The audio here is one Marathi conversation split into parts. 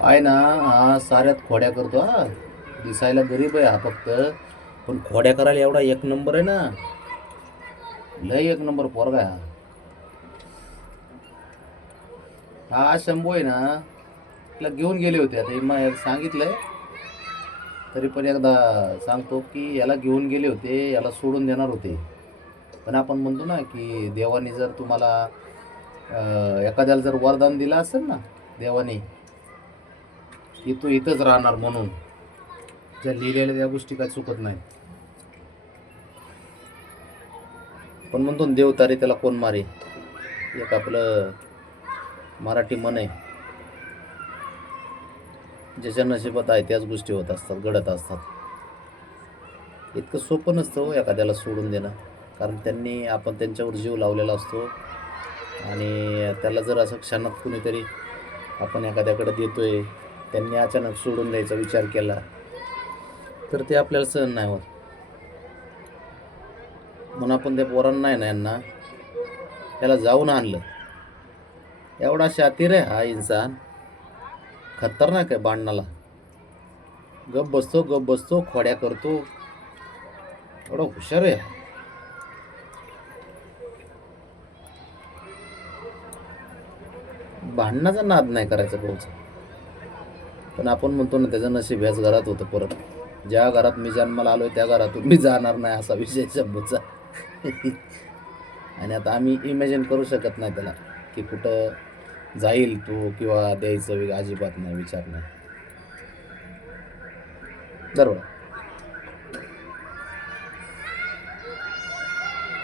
आहे ना, हा साऱ्यात खोड्या करतो. हा दिसायला गरीब आहे हा फक्त, पण खोड्या करायला एवढा एक नंबर आहे ना. लय एक नंबर पोरगा आहे हा शंभू आहे ना. तिला घेऊन गेले होते, आता मग सांगितलंय तरी पण एकदा सांगतो की याला घेऊन गेले होते, याला सोडून देणार होते. पण आपण म्हणतो ना की देवाने जर तुम्हाला एखाद्याला जर वरदान दिलं असेल ना देवाने, की तू इथंच राहणार म्हणून, त्या लिहिलेल्या त्या गोष्टी काय चुकत नाही. पण म्हणतो देव तारे त्याला कोण मारे, एक आपलं मराठी म्हण आहे. ज्याच्या नशिबात आहे त्याच गोष्टी होत असतात, घडत असतात. इतकं सोपं नसतं हो एखाद्याला सोडून देणं, कारण त्यांनी आपण त्यांच्यावर जीव लावलेला असतो. आणि त्याला जर असं क्षणात कुणीतरी आपण एखाद्याकडे देतोय, त्यांनी अचानक सोडून द्यायचा विचार केला तर ते आपल्याला सहन नाही होत. म्हणून आपण त्या पोरांना नाही ना यांना त्याला जाऊन आणलं. एवढा शातीर आहे हा इंसान, खतरनाक आहे भांडणाला. गप बसतो खोड्या करतो, एवढा हुशार आहे. भांडणाचा नाद नाही करायचा भाऊचा. पण आपण म्हणतो ना त्याचं नशीब ह्याच घरात होतं. परत ज्या घरात मी जन्माला आलोय त्या घरातून मी जाणार नाही, असा विषय शंभूचा. आणि आता आम्ही इमॅजिन करू शकत नाही त्याला की कुठं जाईल तो किंवा द्यायचं अजिबात नाही, विचार नाही. बरोबर.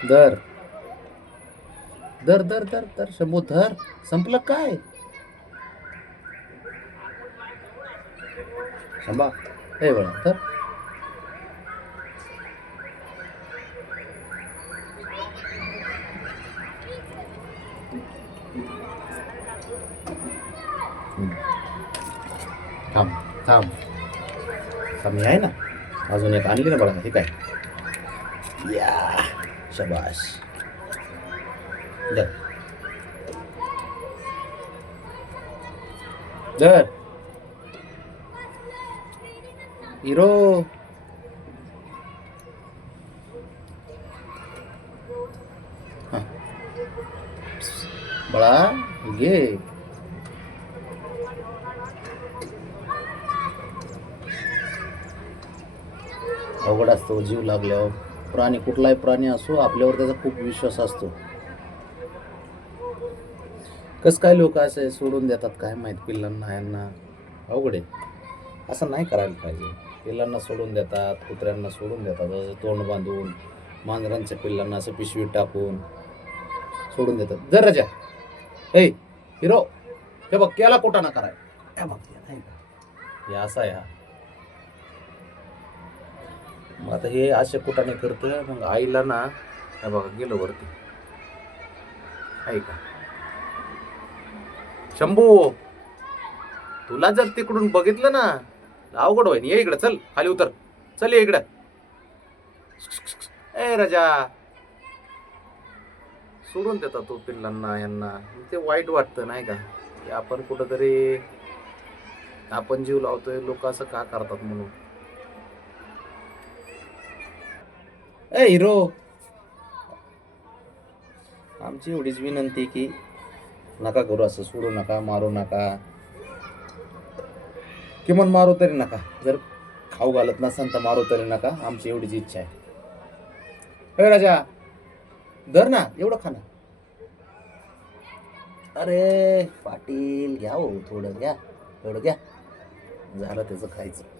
दर दर दर दर दर शंभू धर, संपलं काय शंभा, हे बळा तर थांब थांब थांब, मी आहे ना. अजून एक आणली ना बघा, हे काय, या शबाश. दर दर हिरो. हां बळा घे. अवघड असतो जीव लागल्यावर. प्राणी, कुठलाही प्राणी असो, आपल्यावर त्याचा खूप विश्वास असतो. कसं काय लोक असे सोडून देतात काय माहीत पिल्लांना यांना. अवघड आहे, असं नाही करायला पाहिजे. पिल्लांना सोडून देतात, कुत्र्यांना सोडून देतात असं तोंड बांधून, मांजरांच्या पिल्लांना असं पिशवीत टाकून सोडून देतात. जर राजा ए हिरो, हे बघ याला कुठं ना कराय, हे बघ हे असा आहे हा. मग आता हे असे कुठाने करतं, मग आईला ना हे बघा गेलं वरती. आहे का शंभू, तुला जर तिकडून बघितलं ना अवघड होईन. ये इकडं, चल खाली उतर, चल ये इकडं. ए राजा, सोडून देतात तो पिल्लांना यांना, ते वाईट वाटतं नाही का, की आपण कुठंतरी आपण जीव लावतोय, लोक असं का करतात म्हणून. ए हिरो, आमची एवढीच विनंती की नका करू असं, सोडू नका, मारू नका, किमान मारू तरी नका. जर खाऊ घालत नसाल तर मारू तरी नका, आमची एवढीच इच्छा आहे. ए राजा धर ना, एवढं खा ना. अरे पाटील घ्या हो, थोडं घ्या, थोडं घ्या, झालं त्याचं खायचं.